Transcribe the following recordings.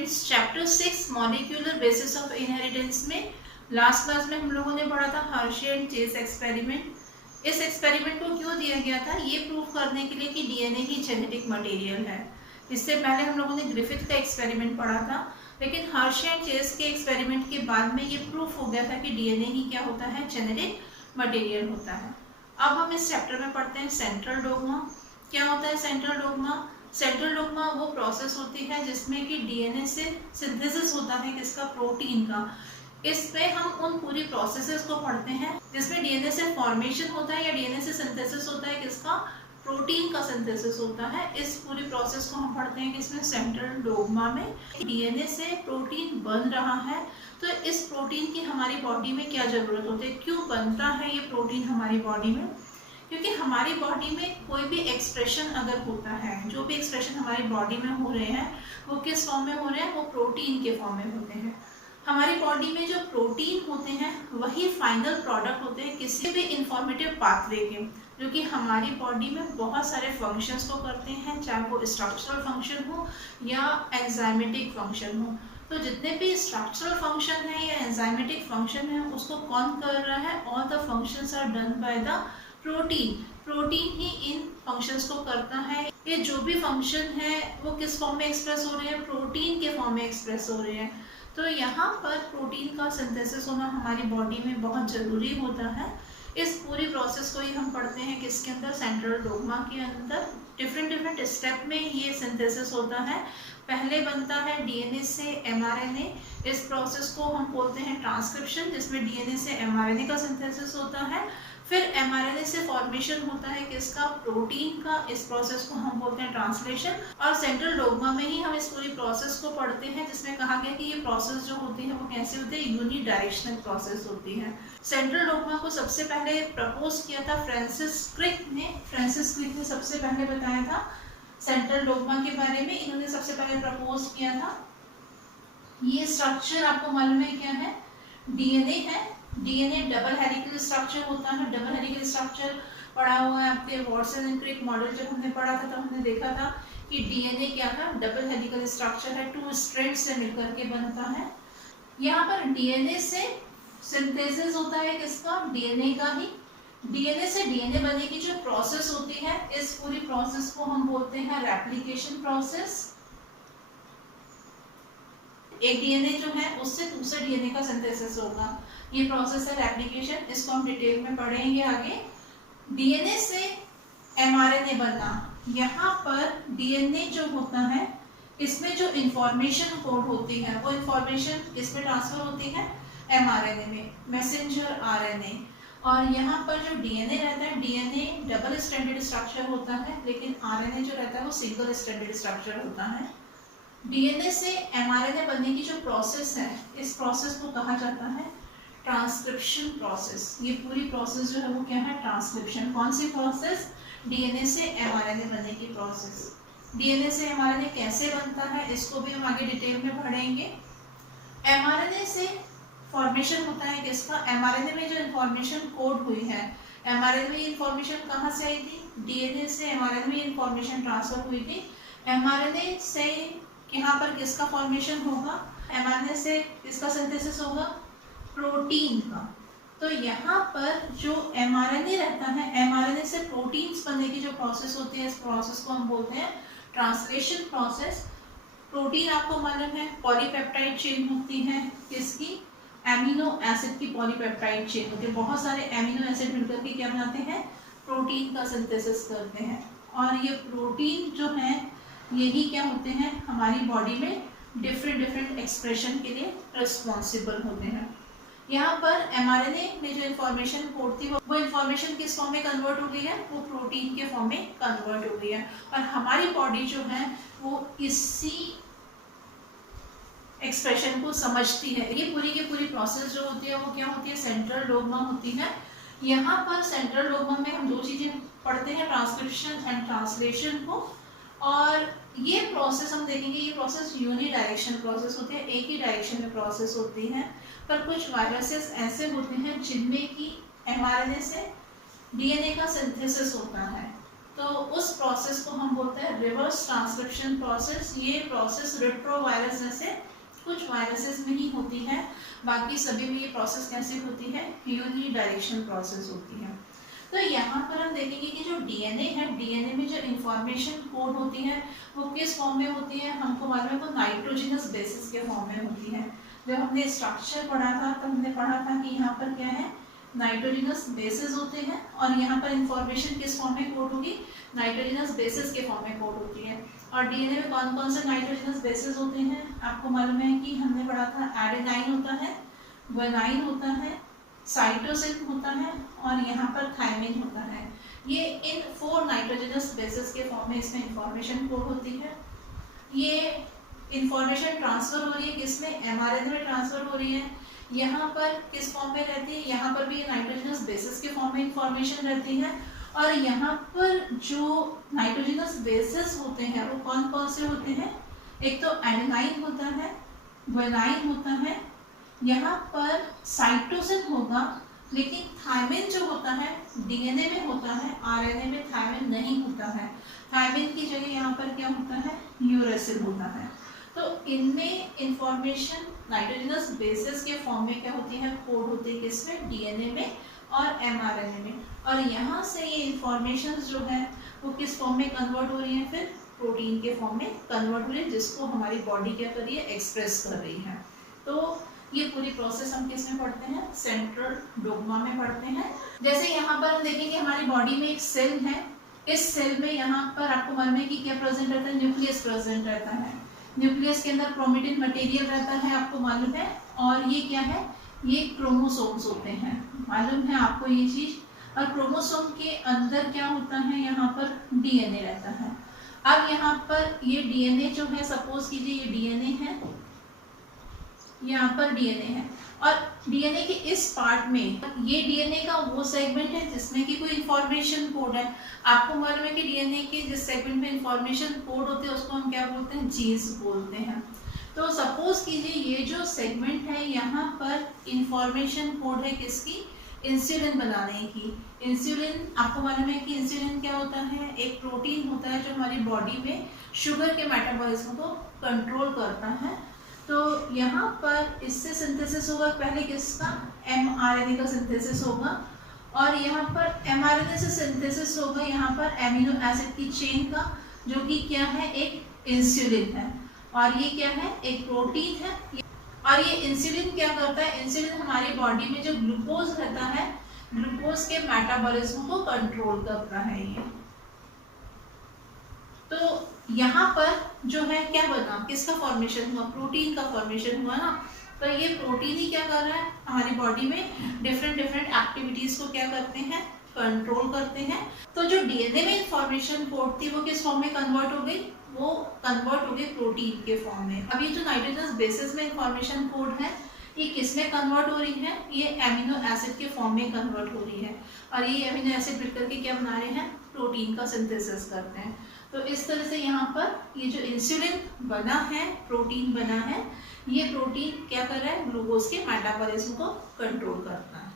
Inheritance chapter 6 molecular basis of inheritance में last class में हम लोगों ने पढ़ा था हर्शे एंड चेस एक्सपेरिमेंट। इस एक्सपेरिमेंट को क्यों दिया गया था? ये प्रूव करने के लिए कि डीएनए ही जेनेटिक मटेरियल है। इससे पहले हम लोगों ने ग्रिफिथ का एक्सपेरिमेंट पढ़ा था, लेकिन हर्शे एंड चेस के एक्सपेरिमेंट के बाद में ये प्रूफ हो गया था कि डीएनए ही क्या होता है, जेनेटिक मटेरियल होता है। अब हम इस चैप्टर में पढ़ते हैं सेंट्रल डोग्मा। क्या होता है सेंट्रल डोग्मा? सेंट्रल डोग्मा वो प्रोसेस होती है जिसमें कि डीएनए से सिंथेसिस होता है किसका, प्रोटीन का। इसमें हम उन पूरी प्रोसेसेस को पढ़ते हैं जिसमें डीएनए से फॉर्मेशन होता है या डीएनए से सिंथेसिस होता है किसका, प्रोटीन का सिंथेसिस होता है। इस पूरी प्रोसेस को हम पढ़ते हैं किसमें, सेंट्रल डोग्मा में। डीएनए से प्रोटीन बन रहा है तो इस प्रोटीन की हमारी बॉडी में क्या जरूरत होती है, क्यों बनता है ये प्रोटीन हमारी बॉडी में? क्योंकि हमारी बॉडी में कोई भी एक्सप्रेशन अगर होता है, जो भी एक्सप्रेशन हमारी बॉडी में हो रहे हैं वो किस फॉर्म में हो रहे हैं, वो प्रोटीन के फॉर्म में होते हैं। हमारी बॉडी में जो प्रोटीन होते हैं वही फाइनल प्रोडक्ट होते हैं किसी भी इंफॉर्मेटिव पाथवे के, जो कि हमारी बॉडी में बहुत सारे फंक्शंस को करते हैं, चाहे वो स्ट्रक्चरल फंक्शन हो या एंजाइमेटिक फंक्शन हो। तो जितने भी स्ट्रक्चरल फंक्शन है या एंजाइमेटिक फंक्शन है उसको कौन कर रहा है, all the functions are done by the protein. Protein ही इन फंक्शंस को करता है। ये जो भी फंक्शन है वो किस फॉर्म में एक्सप्रेस हो रहे हैं, प्रोटीन के फॉर्म में एक्सप्रेस हो रहे हैं। तो यहाँ पर प्रोटीन का सिंथेसिस होना हमारी बॉडी में बहुत ज़रूरी होता है। इस पूरी प्रोसेस को ही हम पढ़ते हैं किसके अंदर, सेंट्रल डोग्मा के अंदर। डिफरेंट स्टेप में ये सिंथेसिस होता है। पहले बनता है डीएनए से एमआरएनए। इस प्रोसेस को हम बोलते हैं ट्रांसक्रिप्शन, जिसमें डीएनए से एमआरएनए का सिंथेसिस होता है। फिर एमआरएनए से फॉर्मेशन होता है किसका, प्रोटीन का। इस प्रोसेस को हम बोलते हैं ट्रांसलेशन। और सेंट्रल डोग्मा में ही हम इस पूरी प्रोसेस को पढ़ते हैं जिसमें कहा गया कि ये प्रोसेस जो होती है वो कैसे होती है, यूनिडायरेक्शनल प्रोसेस होती है। सेंट्रल डोग्मा को सबसे पहले प्रपोज किया था फ्रांसिस क्रिक ने। फ्रांसिस क्रिक ने सबसे पहले बताया था सेंट्रल डोग्मा के बारे में, इन्होंने सबसे पहले प्रपोज किया था। ये स्ट्रक्चर आपको मालूम है क्या है, डीएनए है। डीएनए डबल हेलिकल स्ट्रक्चर होता है। डबल हेलिकल स्ट्रक्चर पढ़ा हुआ है आपके वॉटसन एंड क्रिक मॉडल। जब हमने पढ़ा था तो हमने देखा था कि डीएनए क्या था, डबल हेलिकल स्ट्रक्चर है, 2 स्ट्रैंड से मिलकर के बनता है। यहाँ पर डीएनए से सिंथेसिस होता है किसका, डीएनए का ही। डीएनए से डीएनए बनने की जो प्रोसेस होती है, इस पूरी प्रोसेस को हम बोलते हैं रेप्लिकेशन प्रोसेस। एक डीएनए जो है उससे दूसरे डीएनए का सिंथेसिस होगा, ये प्रोसेस है रेप्लिकेशन। इसको हम डिटेल में पढ़ेंगे आगे। डीएनए से एमआरएनए बनना, यहाँ पर डीएनए जो होता है इसमें जो इंफॉर्मेशन कोड होती है वो इंफॉर्मेशन किसमें ट्रांसफर होती है, एमआरएनए में, मैसेंजर आरएनए। और यहाँ पर जो डीएनए रहता है, डीएनए डबल स्ट्रैंडेड स्ट्रक्चर होता है, लेकिन आरएनए जो रहता है वो सिंगल स्ट्रैंडेड स्ट्रक्चर होता है। डीएनए से एमआरएनए बनने की जो प्रोसेस है, इस प्रोसेस को कहा जाता है ट्रांसक्रिप्शन प्रोसेस। ये पूरी प्रोसेस जो है वो क्या है, ट्रांसक्रिप्शन। कौन सी प्रोसेस, डीएनए से एमआरएनए बनने की प्रोसेस। डीएनए से एमआरएनए कैसे बनता है इसको भी हम आगे डिटेल में पढ़ेंगे। एमआरएनए से फॉर्मेशन होता है किसका, एमआरएनए में जो इंफॉर्मेशन कोड हुई है, एमआरएनए में इंफॉर्मेशन कहाँ से आई थी, डीएनए से एमआरएनए में इंफॉर्मेशन ट्रांसफर हुई थी। एमआरएनए से यहाँ पर किसका फॉर्मेशन होगा, एमआरएनए से किसका सिंथेसिस होगा, प्रोटीन का। तो यहाँ पर जो एमआरएनए रहता है, एमआरएनए से प्रोटीन्स बनने की जो प्रोसेस होती है, इस प्रोसेस को हम बोलते हैं ट्रांसलेशन प्रोसेस। प्रोटीन आपको मालूम है पॉलीपेप्टाइड चेन होती है किसकी, एमिनो एसिड की पॉलीपेप्टाइड चेन होती है। बहुत सारे एमिनो एसिड मिलकर के क्या बनाते हैं, प्रोटीन का सिंथेसिस करते हैं। और ये प्रोटीन जो है यही क्या होते हैं, हमारी बॉडी में डिफरेंट एक्सप्रेशन के लिए रिस्पॉन्सिबल होते हैं। यहाँ पर एमआरएनए में जो इन्फॉर्मेशन कोड थी वो इन्फॉर्मेशन किस फॉर्म में कन्वर्ट हो गई है, वो प्रोटीन के फॉर्म में कन्वर्ट हो गई है। और हमारी बॉडी जो है वो इसी एक्सप्रेशन को समझती है। ये पूरी की पूरी प्रोसेस जो होती है वो क्या होती है, सेंट्रल डोग्मा होती है। यहाँ पर सेंट्रल डोग्मा में हम 2 चीजें पढ़ते हैं, ट्रांसक्रिप्शन एंड ट्रांसलेशन को। और ये प्रोसेस हम देखेंगे, ये प्रोसेस यूनिडायरेक्शन प्रोसेस होती है, एक ही डायरेक्शन में प्रोसेस होती है। पर कुछ वायरसेस ऐसे होते हैं जिनमें कि एमआरएनए से डीएनए का सिंथेसिस होता है। तो उस प्रोसेस को हम बोलते हैं रिवर्स ट्रांसक्रिप्शन प्रोसेस। ये प्रोसेस रेट्रोवायरस जैसे कुछ वायरसेस में ही होती है, बाकी सभी में ये प्रोसेस कैसे होती है, यूनिडायरेक्शनल प्रोसेस होती है। तो यहाँ पर हम देखेंगे कि जो डीएनए है, डीएनए में जो इंफॉर्मेशन कोड होती है वो किस फॉर्म में होती है, हमको मालूम है वो नाइट्रोजनस बेसिस के फॉर्म में होती है। जब हमने स्ट्रक्चर पढ़ा था तब हमने पढ़ा था कि यहाँ पर क्या है, नाइट्रोजनस बेसिस होते हैं और यहाँ पर इंफॉर्मेशन किस फॉर्म में कोड होगी, नाइट्रोजनस बेसिस के फॉर्म में कोड होती है। और डीएनए में कौन कौन से नाइट्रोजनस बेसिस होते हैं, आपको मालूम है कि हमने पढ़ा था एडेनाइन होता है, गुआनाइन होता है, साइटोसिन होता है और यहाँ पर थायमिन होता है। ये इन 4 नाइट्रोजनस बेसिस के फॉर्म में इसमें इंफॉर्मेशन कोड होती है। ये इंफॉर्मेशन ट्रांसफर हो रही है किसमें, एमआरएनए में ट्रांसफर हो रही है। यहाँ पर किस फॉर्म में रहती है, यहाँ पर भी नाइट्रोजनस बेसिस के फॉर्म में इंफॉर्मेशन रहती है। और यहाँ पर जो नाइट्रोजनस बेसिस होते हैं वो कौन कौन से होते हैं, एक तो एडेनाइन होता है, गुआनाइन होता है, यहाँ पर साइटोसिन होगा, लेकिन थायमिन जो होता है डीएनए में होता है, आरएनए में थायमिन नहीं होता है। थायमिन की जगह यहाँ पर क्या होता है, यूरेसिल होता है। तो इनमें इंफॉर्मेशन नाइट्रोजनस बेसिस के फॉर्म में क्या होती है, कोड होती है किसमें, डीएनए में और एमआरएनए में। और यहाँ से ये इंफॉर्मेशन जो है वो किस फॉर्म में कन्वर्ट हो रही है, फिर प्रोटीन के फॉर्म में कन्वर्ट हो रही है, जिसको हमारी बॉडी क्या कर रही है, एक्सप्रेस कर रही है। तो ये पूरी प्रोसेस हम किस में पढ़ते हैं, सेंट्रल डोग्मा में पढ़ते हैं। जैसे यहाँ पर हम देखेंगे हमारी बॉडी में एक सेल है, इस सेल में यहाँ पर आपको मालूम है कि क्या प्रेजेंट रहता है, न्यूक्लियस प्रेजेंट रहता है। न्यूक्लियस के अंदर क्रोमेटिन मटेरियल रहता है, आपको मालूम है। और ये क्या है, ये क्रोमोसोम्स होते हैं, मालूम है आपको ये चीज। और क्रोमोसोम के अंदर क्या होता है, यहाँ पर डीएनए रहता है। अब यहाँ पर ये डीएनए जो है, सपोज कीजिए ये डीएनए है, यहाँ पर डीएनए है और डीएनए के इस पार्ट में ये डीएनए का वो सेगमेंट है जिसमें कि कोई इंफॉर्मेशन कोड है। आपको मालूम है कि डीएनए के जिस सेगमेंट में इंफॉर्मेशन कोड होते हैं उसको हम क्या बोलते हैं, जीन्स बोलते हैं। तो सपोज कीजिए ये जो सेगमेंट है यहाँ पर इंफॉर्मेशन कोड है किसकी, इंसुलिन बनाने की। इंसुलिन आपको मालूम है कि इंसुलिन क्या होता है, एक प्रोटीन होता है जो हमारी बॉडी में शुगर के मेटाबॉलिज्म को कंट्रोल करता है। तो यहाँ पर इससे सिंथेसिस होगा पहले किसका, एमआरएनए का सिंथेसिस होगा। और यहाँ पर एमआरएनए से सिंथेसिस होगा यहाँ पर एमिनो एसिड की चेन का, जो कि क्या है, एक इंसुलिन है। और ये क्या है, एक प्रोटीन है। और ये इंसुलिन क्या करता है, इंसुलिन हमारी बॉडी में जो ग्लूकोज रहता है, ग्लूकोज के मेटाबॉलिज्म को कंट्रोल करता है ये। तो यहाँ पर जो है क्या बना, किसका फॉर्मेशन हुआ, प्रोटीन का फॉर्मेशन हुआ ना। तो ये प्रोटीन ही क्या कर रहा है, हमारी बॉडी में डिफरेंट एक्टिविटीज को क्या करते हैं, कंट्रोल करते हैं। तो जो डीएनए में इंफॉर्मेशन कोड थी वो किस फॉर्म में कन्वर्ट हो गई, वो कन्वर्ट हो गई प्रोटीन के फॉर्म में। अब ये जो नाइट्रोजनस बेसिस में इंफॉर्मेशन कोड है ये किस में कन्वर्ट हो रही है, ये एमिनो एसिड के फॉर्म में कन्वर्ट हो रही है। और ये एमिनो एसिड मिलकर के क्या बना रहे हैं, प्रोटीन का सिंथेसिस करते हैं। तो इस तरह से यहाँ पर ये जो इंसुलिन बना है, प्रोटीन बना है, ये प्रोटीन क्या कर रहा है, ग्लूकोज के मेटाबॉलिज्म को कंट्रोल करता है।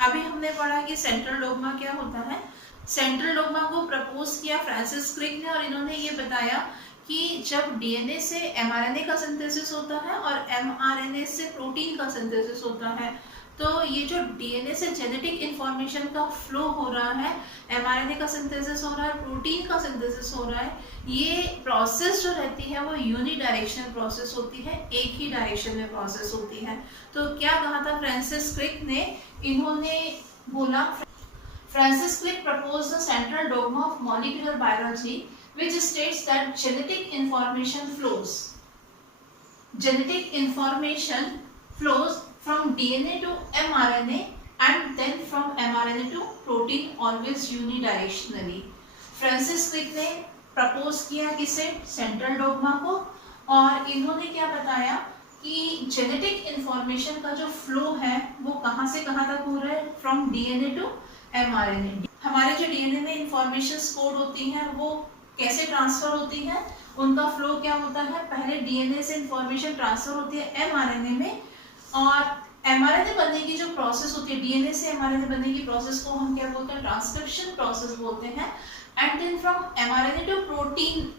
अभी हमने पढ़ा कि सेंट्रल डोग्मा क्या होता है। सेंट्रल डोग्मा को प्रपोज किया फ्रांसिस क्रिक ने और इन्होंने ये बताया कि जब डीएनए से एमआरएनए का सिंथेसिस होता है और एमआरएनए से प्रोटीन का सिंथेसिस होता है, तो ये जो डीएनए से जेनेटिक इंफॉर्मेशन का फ्लो हो रहा है, एमआरएनए का सिंथेसिस हो रहा है, प्रोटीन का सिंथेसिस हो रहा है, ये प्रोसेस जो रहती है वो यूनिडायरेक्शनल प्रोसेस होती है, एक ही डायरेक्शन में प्रोसेस होती है। तो क्या कहा था फ्रांसिस क्रिक ने, इन्होंने बोला, Francis Crick proposed the central dogma of molecular biology which states that genetic information flows from DNA to mRNA and then from mRNA to protein, always unidirectionally. Francis Crick ने propose किया किसे, central dogma को। और इन्होंने क्या बताया कि genetic information का जो फ्लो है वो कहाँ से कहाँ तक हो रहा है, फ्रॉम डीएनए टू एमआरएनए। हमारे जो डीएनए में इंफॉर्मेशन कोड होती हैं वो कैसे ट्रांसफर होती है, उनका फ्लो क्या होता है, पहले डीएनए से इंफॉर्मेशन ट्रांसफर होती है एमआरएनए में, और एमआरएनए बनने की जो प्रोसेस होती है, डीएनए से एमआरएनए बनने की प्रोसेस को हम क्या बोलते हैं, ट्रांसक्रिप्शन प्रोसेस बोलते हैं। And then from mRNA to protein.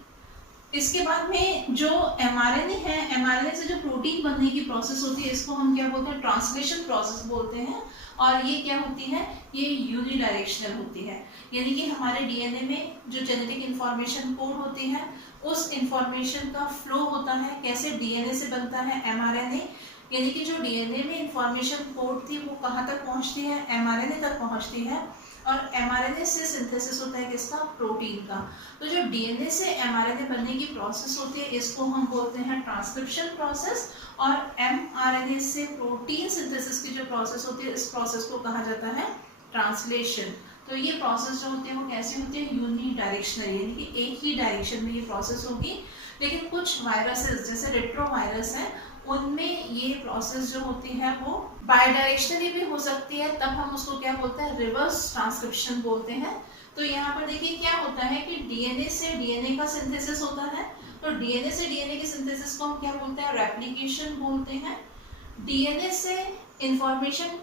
इसके बाद में जो mRNA है, mRNA से जो प्रोटीन बनने की प्रोसेस होती है, इसको हम क्या बोलते हैं, ट्रांसलेशन प्रोसेस बोलते हैं। और ये क्या होती है, ये यूनिडायरेक्शनल होती है, यानी कि हमारे डीएनए में जो जेनेटिक इंफॉर्मेशन कोड होती है, उस इंफॉर्मेशन का फ्लो होता है। कैसे, डीएनए से बनता है mRNA, यानी कि जो डीएनए में इंफॉर्मेशन कोड थी वो कहाँ तक पहुँचती है, mRNA तक पहुँचती है। और mRNA से सिंथेसिस होता है किसका, प्रोटीन का। तो जो डीएनए से mRNA बनने की प्रोसेस होती है, इसको हम बोलते हैं ट्रांसक्रिप्शन प्रोसेस। और mRNA से प्रोटीन सिंथेसिस की जो प्रोसेस होती है, इस प्रोसेस को कहा जाता है ट्रांसलेशन। तो ये प्रोसेस जो होती है वो कैसे होती है, यूनिडायरेक्शनल, यानी कि एक ही डायरेक्शन में ये प्रोसेस होगी। लेकिन कुछ वायरसेस जैसे रेट्रोवायरस है, उनमें ये प्रोसेस जो होती है वो बायडायरेक्शनली भी हो सकती है, तब हम उसको क्या बोलते हैं, रिवर्स ट्रांसक्रिप्शन बोलते हैं। तो यहाँ पर देखिए क्या होता है कि डीएनए से डीएनए का सिंथेसिस होता है। तो डीएनए से डीएनए की सिंथेसिस को हम क्या बोलते हैं, रेप्लिकेशन बोलते हैं। डीएनए से इंफॉर्मेशन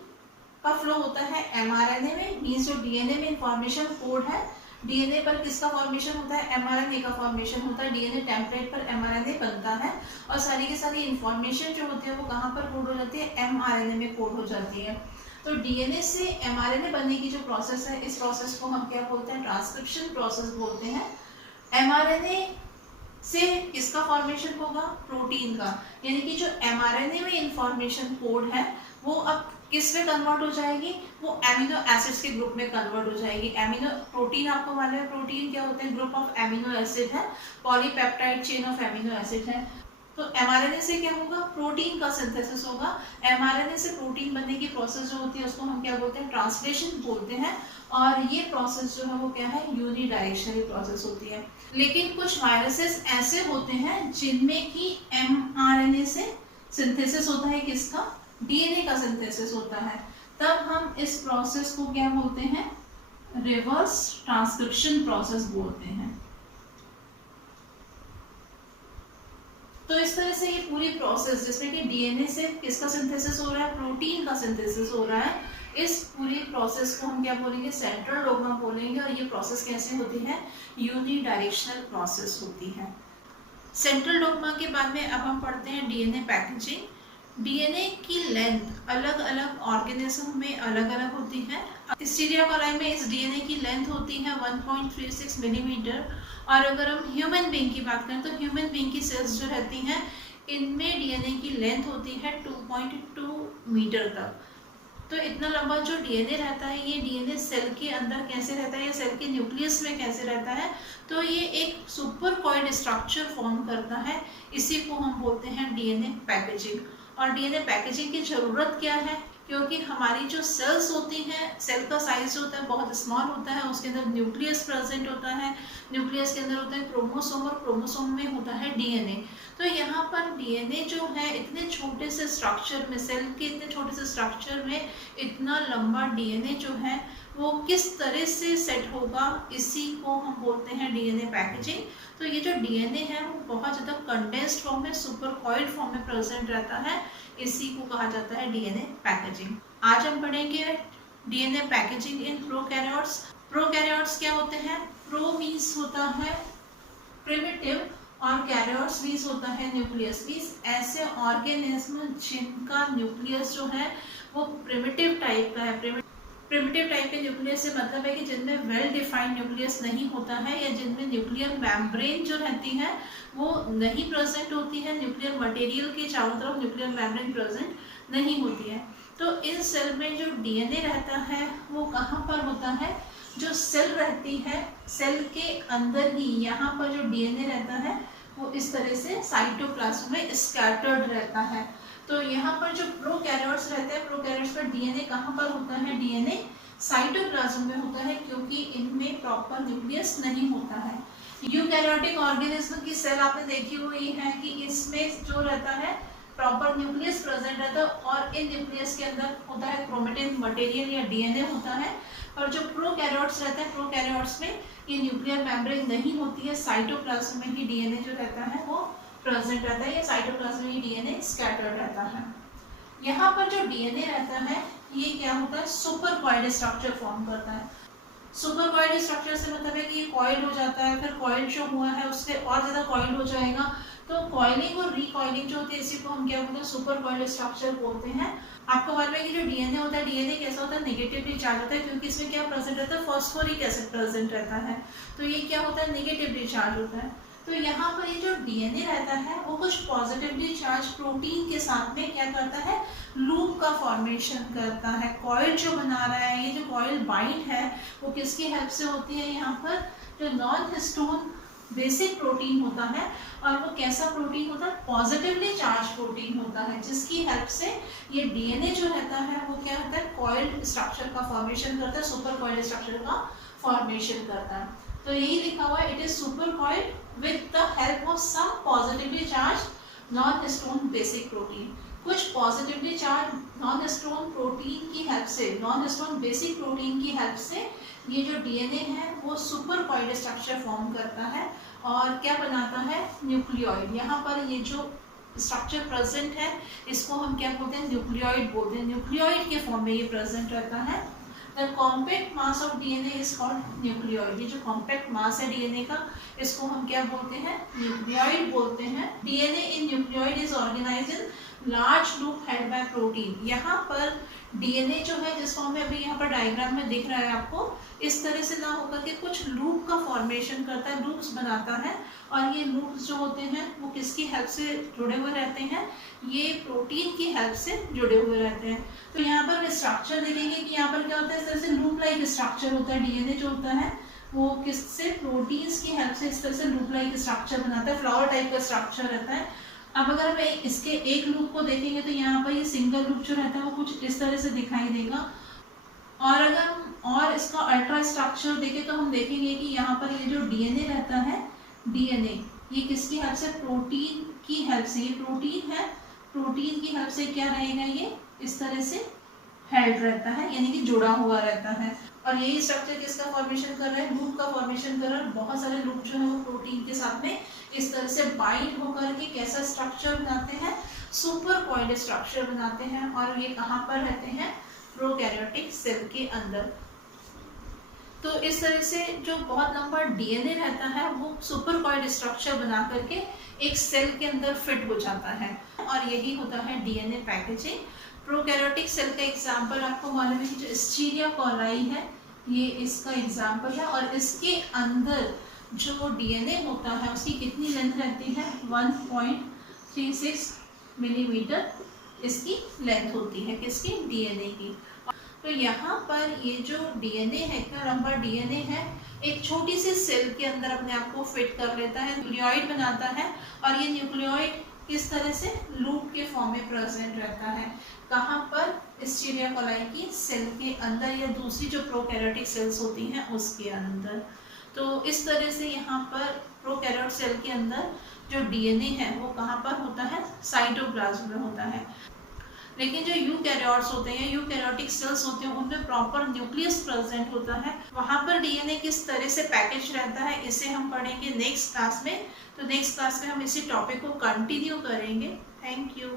का फ्लो होता है mRNA में, मींस जो डीएनए में इंफॉर्मेशन कोड है, डीएनए पर किसका फॉर्मेशन होता है, mRNA का फॉर्मेशन होता है। डीएनए टेम्पलेट पर mRNA बनता है और सारी की सारी इंफॉर्मेशन जो होती है वो कहाँ पर कोड हो जाती है, mRNA में कोड हो जाती है। तो डीएनए से mRNA बनने की जो प्रोसेस है, इस प्रोसेस को हम क्या बोलते हैं, ट्रांसक्रिप्शन प्रोसेस बोलते हैं। mRNA से किसका फॉर्मेशन होगा, प्रोटीन का, यानी कि जो mRNA में इंफॉर्मेशन कोड है वो अब किस में कन्वर्ट हो जाएगी, वो एमिनो एसिड्स के ग्रुप में कन्वर्ट हो जाएगी। एमिनो प्रोटीन आपको मालूम है, प्रोटीन क्या होते हैं, ग्रुप ऑफ एमिनो एसिड है, polypeptide chain of amino acid है। तो mRNA से क्या होगा, प्रोटीन का सिंथेसिस होगा। mRNA से प्रोटीन बनने की प्रोसेस जो होती है उसको हम क्या बोलते हैं, ट्रांसलेशन बोलते हैं। और ये प्रोसेस जो है वो क्या है, यूनिडायरेक्शनल प्रोसेस होती है। लेकिन कुछ वायरसेस ऐसे होते हैं जिनमें कि mRNA से सिंथेसिस होता है, किसका, डीएनए का सिंथेसिस होता है। तब हम इस प्रोसेस को क्या बोलते हैं, रिवर्स ट्रांसक्रिप्शन प्रोसेस बोलते हैं। तो इस तरह से ये पूरी प्रोसेस जिसमें कि डीएनए से किसका सिंथेसिस हो रहा है, प्रोटीन का सिंथेसिस हो रहा है, इस पूरी प्रोसेस को हम क्या बोलेंगे, सेंट्रल डोग्मा बोलेंगे। और ये प्रोसेस कैसे होती है, यूनिडायरेक्शनल प्रोसेस होती है। सेंट्रल डोग्मा के बाद में अब हम पढ़ते हैं डीएनए पैकेजिंग। डीएनए की लेंथ अलग अलग ऑर्गेनिज्म में अलग अलग होती है। स्टीरिया कोलाई में इस डीएनए की लेंथ होती है 1.36 मिलीमीटर। और अगर हम ह्यूमन बीइंग की बात करें तो ह्यूमन बीइंग की सेल्स जो रहती हैं, इनमें डीएनए की लेंथ होती है 2.2 मीटर तक। तो इतना लंबा जो डीएनए रहता है, ये डीएनए सेल के अंदर कैसे रहता है, या सेल के न्यूक्लियस में कैसे रहता है, तो ये एक सुपरकॉइड स्ट्रक्चर फॉर्म करता है। इसी को हम बोलते हैं डीएनए पैकेजिंग। और डीएनए पैकेजिंग की ज़रूरत क्या है, क्योंकि हमारी जो सेल्स होती हैं, सेल का साइज जो होता है बहुत स्मॉल होता है, उसके अंदर न्यूक्लियस प्रेजेंट होता है, न्यूक्लियस के अंदर होता है क्रोमोसोम, और क्रोमोसोम में होता है डीएनए। तो यहाँ पर डीएनए जो है इतने छोटे से स्ट्रक्चर में, सेल के इतने छोटे से स्ट्रक्चर में इतना लंबा डीएनए जो है वो किस तरह से सेट होगा, इसी को हम बोलते हैं डीएनए पैकेजिंग। तो ये जो डीएनए है वो बहुत ज़्यादा कंडेंस्ड फॉर्म में, सुपरकॉइल्ड फॉर्म में प्रेजेंट रहता है, इसी को कहा जाता है डीएनए पैकेजिंग। आज हम पढ़ेंगे DNA packaging in prokaryotes. Prokaryotes क्या होते हैं, प्रो मीन्स होता है प्रिमिटिव और कैरियोट्स मीन्स होता है न्यूक्लियस। मीन्स ऐसे ऑर्गेनिज्म जिनका न्यूक्लियस जो है वो प्रिमिटिव टाइप का है। प्रिमिटिव टाइप के न्यूक्लियस से मतलब है कि जिनमें वेल डिफाइंड न्यूक्लियस नहीं होता है, या जिनमें न्यूक्लियर मेम्ब्रेन जो रहती है वो नहीं प्रेजेंट होती है, न्यूक्लियर मटेरियल के चारों तरफ न्यूक्लियर मेम्ब्रेन प्रेजेंट नहीं होती है। तो इन सेल में जो डीएनए रहता है वो कहाँ पर होता है, जो सेल रहती है सेल के अंदर ही, यहाँ पर जो डीएनए रहता है वो इस तरह से साइटोप्लाज्म में स्कैटर्ड रहता है। तो यहाँ पर जो प्रोकैरियोट्स रहते हैं, प्रोकैरियोट्स पर डीएनए कहाँ पर होता है, डीएनए साइटोप्लाज्म में होता है, क्योंकि इनमें प्रॉपर न्यूक्लियस नहीं होता है। यूकैरियोटिक ऑर्गेनिज्म की सेल आपने देखी हुई है कि इसमें जो रहता है प्रॉपर न्यूक्लियस प्रेजेंट रहता है, और इन न्यूक्लियस के अंदर होता है क्रोमेटिन मटेरियल या डीएनए होता है। और जो प्रोकैरियोट्स रहते हैं, प्रोकैरियोट्स में ये न्यूक्लियर मेम्ब्रेन नहीं होती है, साइटोप्लाज्म में ही डीएनए जो रहता है वो प्रेजेंट रहता है, या साइटोप्लाज्म में ही डीएनए स्कैटर्ड रहता है। यहाँ पर जो डीएनए रहता है ये क्या होता है, सुपरकॉइल्ड स्ट्रक्चर फॉर्म करता है। सुपरकॉइल्ड स्ट्रक्चर से मतलब है कि ये कॉइल हो जाता है, फिर कॉइल जो हुआ है उससे और ज़्यादा कॉइल हो जाएगा। तो कॉइलिंग और रिकॉइलिंग जो होती है इसी को हम क्या बोलते हैं, सुपरकॉइल्ड स्ट्रक्चर बोलते हैं। आपको मालूम है कि जो डीएनए होता है, डीएनए कैसा होता है, नेगेटिवली चार्ज होता है, क्योंकि इसमें क्या प्रेजेंट रहता है, फॉस्फोरिक एसिड प्रेजेंट रहता है। तो ये क्या होता है, नेगेटिवली चार्ज होता है। तो यहाँ पर ये जो डीएनए रहता है वो कुछ पॉजिटिवली चार्ज प्रोटीन के साथ में क्या करता है, लूप का फॉर्मेशन करता है। कॉइल जो बना रहा है, ये जो कॉइल बाइंड है वो किसकी हेल्प से होती है, यहाँ पर जो नॉन हिस्टोन बेसिक प्रोटीन होता है, और वो कैसा प्रोटीन होता है, पॉजिटिवली चार्ज प्रोटीन होता है, जिसकी हेल्प से ये डीएनए जो रहता है वो क्या होता है, कॉइल्ड स्ट्रक्चर का फॉर्मेशन करता है, सुपर कॉइल्ड स्ट्रक्चर का फॉर्मेशन करता है। तो यही लिखा हुआ है, it is super coiled with the help of some positively charged non-histone basic protein। कुछ positively charge non histone protein की हेल्प से, नॉन हिस्टोन बेसिक प्रोटीन की हेल्प से ये जो डीएनए है वो सुपर कॉइल्ड स्ट्रक्चर फॉर्म करता है और क्या बनाता है, न्यूक्लियोइड। यहाँ पर ये जो स्ट्रक्चर प्रेजेंट है इसको हम क्या बोलते हैं, न्यूक्लियोइड बोलते हैं। न्यूक्लियोइड के फॉर्म में ये प्रेजेंट रहता है। The compact mass of DNA is called nucleoid। ये जो compact mass है DNA का, इसको हम क्या बोलते हैं, न्यूक्लियोइड बोलते हैं। DNA in nucleoid is organized in large loop held by protein। यहाँ पर DNA जो है, जिस फॉर्म में अभी यहाँ पर डायग्राम में दिख रहा है आपको, इस तरह से ना होकर के कुछ लूप का फॉर्मेशन करता है, लूप्स बनाता है। और ये लूप्स जो होते हैं वो किसकी हेल्प से जुड़े हुए रहते हैं, ये प्रोटीन की हेल्प से जुड़े हुए रहते हैं। तो यहाँ पर स्ट्रक्चर देखेंगे कि यहाँ पर क्या होता है, इस तरह से लूप लाइक स्ट्रक्चर होता है। डीएनए जो होता है वो किससे, प्रोटीन्स की हेल्प से इस तरह से लूप लाइक स्ट्रक्चर बनाता है, फ्लावर टाइप का स्ट्रक्चर रहता है। अब अगर हम इसके एक लूप को देखेंगे तो यहाँ पर ये सिंगल लूप जो रहता है वो कुछ इस तरह से दिखाई देगा। और अगर हम और इसका अल्ट्रा स्ट्रक्चर देखें तो हम देखेंगे कि यहाँ पर ये जो डीएनए रहता है, डीएनए ये किसकी हेल्प से, प्रोटीन की हेल्प से, ये प्रोटीन है, प्रोटीन की हेल्प से क्या रहेगा, ये इस तरह से हेल्ड रहता है, यानी कि जुड़ा हुआ रहता है। और यही स्ट्रक्चर किसका फॉर्मेशन कर रहा है, लूप का फॉर्मेशन कर रहा है। बहुत सारे लूप जो है वो प्रोटीन के साथ में इस तरह से बाइंड होकर के कैसा स्ट्रक्चर बनाते हैं, सुपर कॉइल्ड स्ट्रक्चर बनाते हैं। और ये कहाँ पर रहते हैं, प्रोकैरियोटिक सेल के अंदर। तो इस तरह से जो बहुत लंबा डीएनए रहता है वो सुपर कॉइल्ड स्ट्रक्चर बना करके एक सेल के अंदर फिट हो जाता है, और यही होता है डीएनए पैकेजिंग। प्रोकैरियोटिक सेल का एग्जांपल आपको मालूम है कि जो एस्चेरिचिया कोलाई है, ये इसका एग्जांपल है। और इसके अंदर जो डीएनए होता है उसकी कितनी लेंथ रहती है, 1.36 मिलीमीटर इसकी लेंथ होती है, किसकी, डीएनए की। तो यहाँ पर ये जो डीएनए है, इतना लंबा डीएनए है, एक छोटी सी सेल के अंदर अपने आप को फिट कर लेता है, न्यूक्लियोइड बनाता है। और ये न्यूक्लियोइड किस तरह से, लूप के फॉर्म में प्रेजेंट रहता है, कहाँ पर, एस्चेरिचिया कोलाई की सेल के अंदर या दूसरी जो प्रोकैरियोटिक सेल्स होती हैं उसके अंदर। तो इस तरह से यहाँ पर प्रोकैरियोट सेल के अंदर जो डीएनए है वो कहाँ पर होता है, साइटोप्लाज्म में होता है। लेकिन जो यूकैरियोट्स होते हैं, यूकैरियोटिक सेल्स होते हैं, उनमें प्रॉपर न्यूक्लियस प्रेजेंट होता है। वहाँ पर डीएनए किस तरह से पैकेज रहता है इसे हम पढ़ेंगे नेक्स्ट क्लास में। तो नेक्स्ट क्लास में हम इसी टॉपिक को कंटिन्यू करेंगे। Thank you.